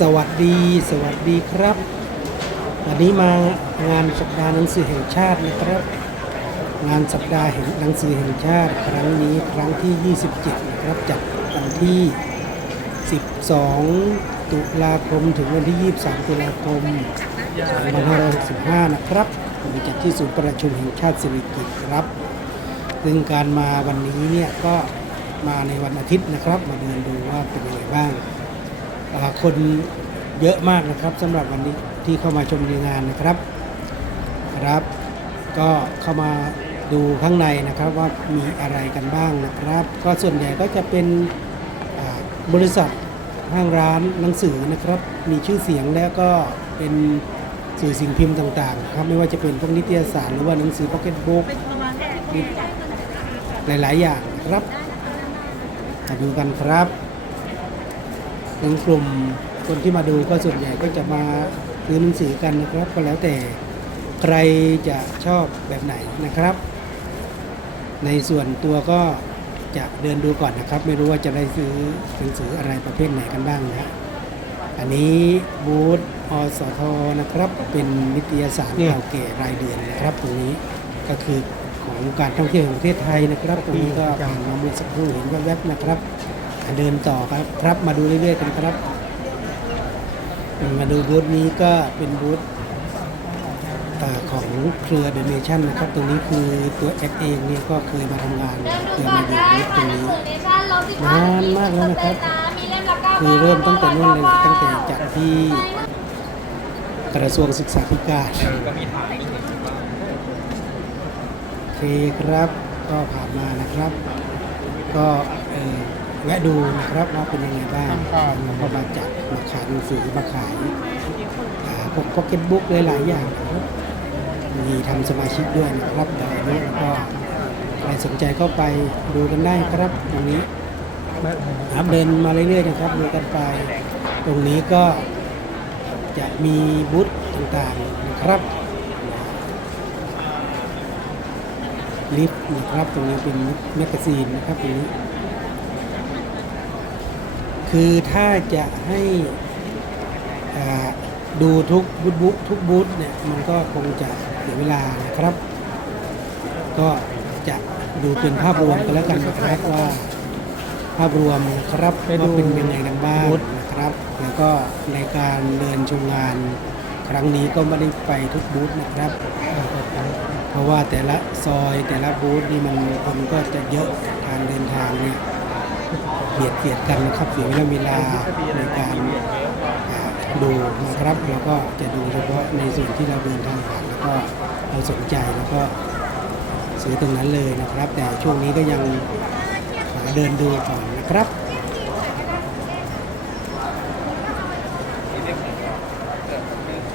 สวัสดีสวัสดีครับ วันนี้มางานสัปดาห์หนังสือแห่งชาตินะครับ งานสัปดาห์แห่งหนังสือแห่งชาติ ครั้งนี้ครั้งที่ 27 นะครับจัดวันที่ 12 ตุลาคมถึงวันที่ 23 ตุลาคม 2565 นะครับมีจัดที่ศูนย์ประชุมแห่งชาติสิริกิติ์ครับ ซึ่งการมาวันนี้เนี่ยก็มาในวันอาทิตย์นะครับ มาเดินดูว่าเป็นยังไงบ้าง คนเยอะมากนะครับสำหรับวันนี้ที่เข้ามาชมในงานนะครับครับ ก็เข้ามาดูข้างในนะครับว่ามีอะไรกันบ้างนะครับ ก็ส่วนใหญ่ก็จะเป็นอ่าบริษัทห้างร้านหนังสือนะครับ มีชื่อเสียงแล้วก็เป็นสื่อสิ่งพิมพ์ต่างๆครับไม่ว่าจะเป็นพวกนิตยสารหรือว่าหนังสือพ็อกเก็ตบุ๊กหลายๆอย่างครับมาดูกันครับ ในกลุ่มคนที่มาดูก็ส่วนใหญ่ก็จะมาซื้อหนังสือกันนะครับก็แล้วแต่ใครจะชอบแบบไหนนะครับ ในส่วนตัวก็จะเดินดูก่อนนะครับ ไม่รู้ว่าจะได้ซื้อหนังสืออะไรประเภทไหนกันบ้างนะอันนี้บูธอสทนะครับ เป็นนิตยสารเก่าแก่รายเดือนนะครับ ตรงนี้ก็คือของการท่องเที่ยวแห่งประเทศไทยนะครับ ตรงนี้ก็ผ่านมาเมื่อสักครู่เห็นแวบๆนะครับอะ เดินต่อครับครับมาดูเรื่อยๆกันครับ มาดูบูธนี้ก็เป็นบูธของเครือเดเนชั่นนะครับ ตรงนี้คือตัวแอปเองเนี่ยก็เคยมาทำงานเคยมาอยู่บูธตรงนี้นานมากแล้วนะครับ คือเริ่มตั้งแต่นู่นเลยตั้งแต่จากที่กระทรวงศึกษาธิการโอเคครับก็ผ่านมานะครับ ก็เออ แวะดูนะครับว่าเป็นยังไงบ้างแล้วก็มาจัดมาขายหนังสือมาขายอ่าพวกพ็อกเก็ตบุ๊กหลายๆอย่างนะครับมีทำสมาชิกด้วยนะครับเดี๋ยวอันนี้ก็ใครสนใจก็ไปดูกันได้ครับตรงนี้ครับเดินมาเรื่อยๆนะครับดูกันไป ตรงนี้ก็จะมีบูธต่างๆนะครับลิฟต์นะครับตรงนี้เป็นแมกกาซีนนะครับตรงนี้ คือถ้าจะให้ดูทุกบูธบูธทุกบูธเนี่ยมันก็คงจะเสียเวลานะครับ ก็จะดูเป็นภาพรวมกันแล้วกันนะครับว่าภาพรวมนะครับว่าเป็นยังไงกันบ้างบูธนะครับ แล้วก็ในการเดินชมงานครั้งนี้ก็ไม่ได้ไปทุกบูธนะครับ เพราะว่าแต่ละซอยแต่ละบูธนี่มันคนก็จะเยอะการเดินทางเนี่ย เบียดเบียดกันนะครับเสียเวลาเวลาในการดูนะครับแล้วก็จะดูเฉพาะในส่วนที่เราเดินทางผ่านแล้วก็เราสนใจแล้วก็ซื้อตรงนั้นเลยนะครับ แต่ช่วงนี้ก็ยังหาเดินดูก่อนนะครับ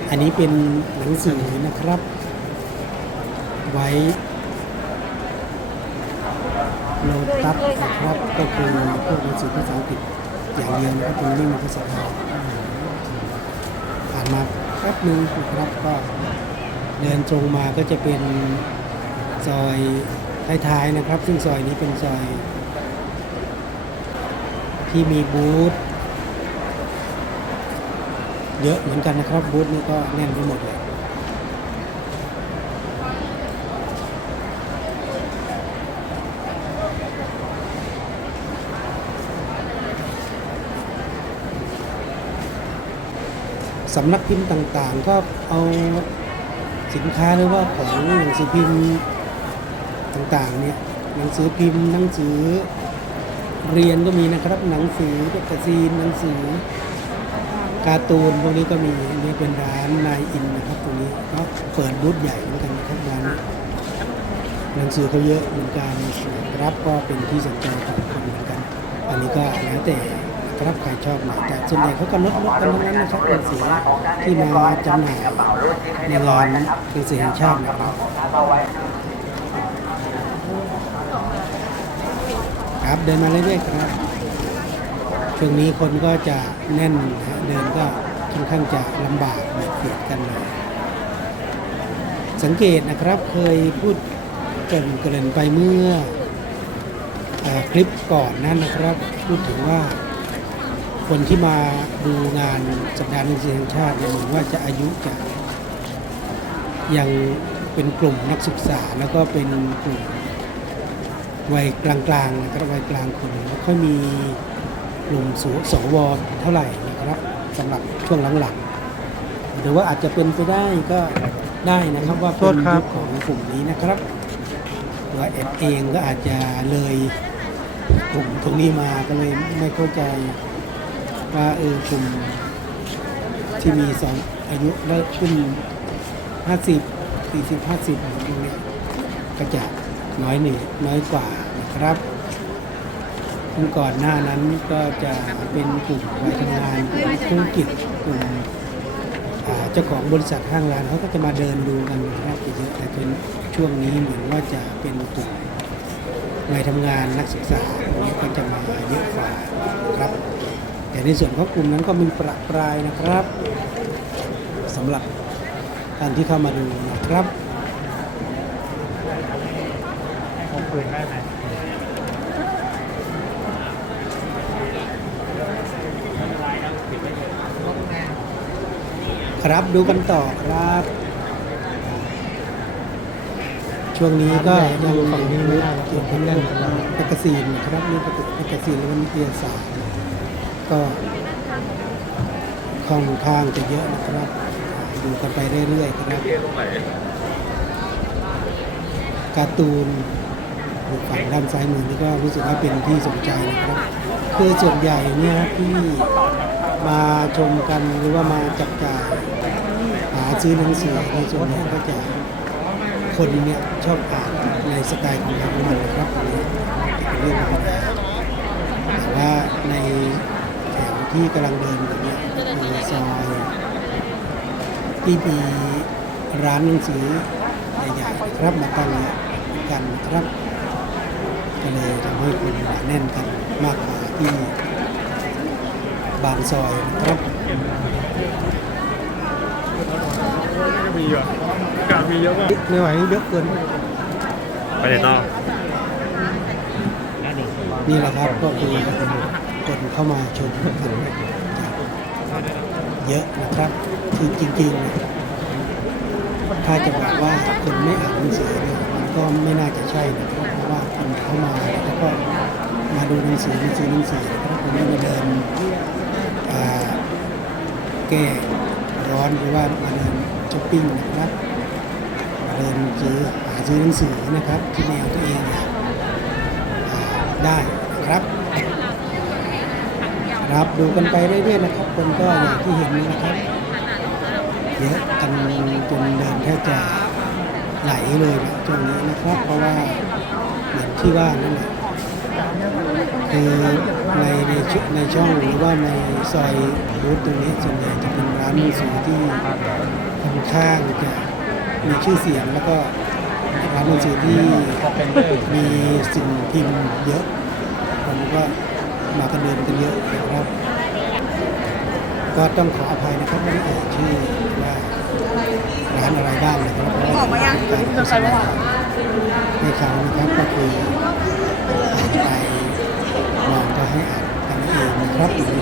อันนี้เป็นหนังสือนะครับ ไว้ โลตัสนะครับก็คือพวกหนังสือภาษาอังกฤษอย่างเดียวนะครับตรงนี้มีภาษาไทยผ่านมาแป๊บนึงครับก็เดินตรงมาก็จะเป็นซอยท้ายๆนะครับ ซึ่งซอยนี้เป็นซอย ที่มีบูธเยอะเหมือนกันนะครับบูธนี้ก็แน่นไปหมดเลย สำนักพิมพ์ต่างๆ ก็เอาสินค้าหรือว่าของหนังสือพิมพ์ต่างๆเนี่ยหนังสือพิมพ์หนังสือเรียนก็มีนะครับหนังสือแมกกาซีนหนังสือการ์ตูนพวกนี้ก็มีนี่เป็นร้านนายอินนะครับตรงนี้ก็เปิดบูธใหญ่เหมือนกันนะครับร้านหนังสือเขาเยอะเหมือนกันรับก็เป็นที่สนใจของคนเหมือนกัน อันนี้ก็แล้วแต่ ครับใครชอบไหนแต่ส่วนใหญ่เขาก็ลดลดกันทั้งนั้นนะครับหนังสือที่มาจำหน่ายในงานหนังสือแห่งชาตินะครับครับเดินมาเรื่อยๆครับช่วงนี้คนก็จะแน่นเดินก็ค่อนข้างจะลำบากเบียดเบียดกันเลยสังเกตนะครับเคยพูดเกรินเกินไปเมื่อออคลิปก่อนนั้นนะครับ พูดถึงว่า คนที่มาดูงานสัปดาห์นังสือแห่งชาติเนี่ยเหมือนว่าจะอายุจะยังเป็นกลุ่มนักศึกษาแล้วก็เป็นกลุ่มวัยกลางๆนะครับวัยกลางคนไม่ค่อยมีกลุ่มสสวเท่าไหร่นะครับสำหรับช่วงหลังๆหรือว่าอาจจะเป็นไปได้ก็ได้นะครับว่าเป็นยุคของกลุ่มนี้นะครับว่าเอ็ดเองก็อาจจะเลยกลุ่มตรงนี้มาก็เลยไม่เข้าใจ ว่าเออกลุ่มที่มีสองอายุเลิกขึ้นห้าสิบสี่สิบห้าสิบตรงนี้ยก็จะน้อยหนึ่งน้อยกว่านะครับเมื่อก่อนหน้านั้นก็จะเป็นกลุ่มวัยทำงานกลุ่มธุรกิจกลุ่มอ่าเจ้าของบริษัทห้างร้านเขาก็จะมาเดินดูกันนะครับเยอะแต่เป็นช่วงนี้เหมือนว่าจะเป็นกลุ่มวัยทำงานนักศึกษาตรงนี้ก็จะมาเยอะกว่าครับ แต่ในส่วนของกลุ่มนั้นก็มีประปรายนะครับสำหรับการที่เข้ามาดูนะครับคงปืนได้ไหมครับดูกันต่อครับ ช่วงนี้ก็ยังฝั่งนี้ไม่ได้เกี่ยวกับเรื่องแมกกาซีนนะครับนี่แมกกาซีนแล้วก็นิตยสาร ก็ค่อนข้างจะเยอะนะครับ ดูกันไปเรื่อยๆครับการ์ตูนฝั่งด้านซ้ายมือนี่ก็รู้สึกว่าเป็นที่สนใจนะครับ คือส่วนใหญ่เนี่ยที่มาชมกันหรือว่ามาจับจ่ายหาซื้อหนังสือในส่วนใหญ่ก็จะคนเนี่ยชอบอ่านในสไตล์ของเขามันนะครับอีกเป็นเรื่องธรรมดาแต่ว่าใน แถวที่กำลังเดินอยู่เนี่ยคือซอยที่มีร้านหนังสือใหญ่ๆนะครับมาตั้งกันนะครับก็เลยทำให้คนหนาแน่นกันมากกว่าที่บางซอยนะครับมีเยอะอากาศมีเยอะมากไม่ไหวเยอะเกินไปไหนต่อนี่แหละครับก็คือ คนเข้ามาชมกันเยอะนะครับ คือจริงๆ ถ้าจะบอกว่าคนไม่อ่านหนังสือเนี่ยมันก็ไม่น่าจะใช่นะครับเพราะว่าคนเข้ามาแล้วก็มาดูหนังสือมาซื้อหนังสือนะครับคนไม่มาเดินแก้ร้อนหรือว่ามาเดินช้อปปิ้งนะครับมาเดินซื้อหาซื้อหนังสือนะครับ ที่แนวตัวเองอยากได้ครับ ครับดูกันไปเรื่อยๆนะครับ คนก็อย่างที่เห็นนี่นะครับเยอะกันจนเดินแทบจะไหลเลยนะช่วงนี้นะครับ เพราะว่าเหมือนที่ว่านั่นแหละคือในในชุในช่องหรือว่าในซอยบูธตรงนี้ส่วนใหญ่จะเป็นร้านหนังสือที่ค่อนข้างจะมีชื่อเสียงแล้วก็ร้านหนังสือที่มีสิ่งพิมพ์เยอะผมก็ มากันเดินกันเยอะนะครับ ก็ต้องขออภัยนะครับไม่ได้เอ่ยชื่อว่าร้านอะไรบ้างนะครับเพราะว่าเป็นการโฆษณาในครั้งนะครับก็คืออ่านไปมองก็ให้อ่านกันเองนะครับอันนี้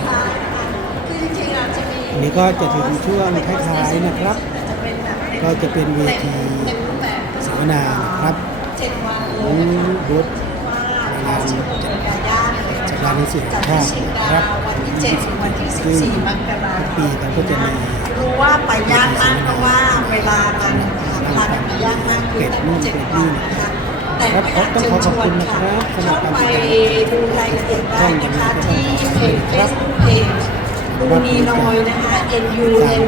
อันนี้ก็จะถึงช่วงท้ายๆนะครับ ก็จะเป็นเวทีเสวนานะครับของรถงานจัดสัป ดาห์หนังสือแห่งชาตินะครับวันที่เจ็ดถึงวันที่สิบซึ่งสี่มกราทุกปีเขาก็จะมีรู้ว่าไปยากมากเพราะว่าเวลามันทานไปยากมากคือตั้งเจ็ดวันนะคะแต่ครับขอต้องขอขอบคุณนะครับสำหรับเข้าการไปติดตามดูรายละเอียดได้นะคะที่เพจเฟซบุ๊กเพจดูนีนอยนะคะ N U N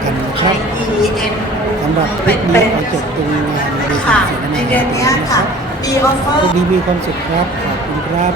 I E N สำหรับคลิปนี้ขอจบตรงงานเวทีค่ะเสวในนาเดือนเนี้ยค่ะรับดีออฟเฟอพวกร์นี้มีความสุขครับขอบคุณครับ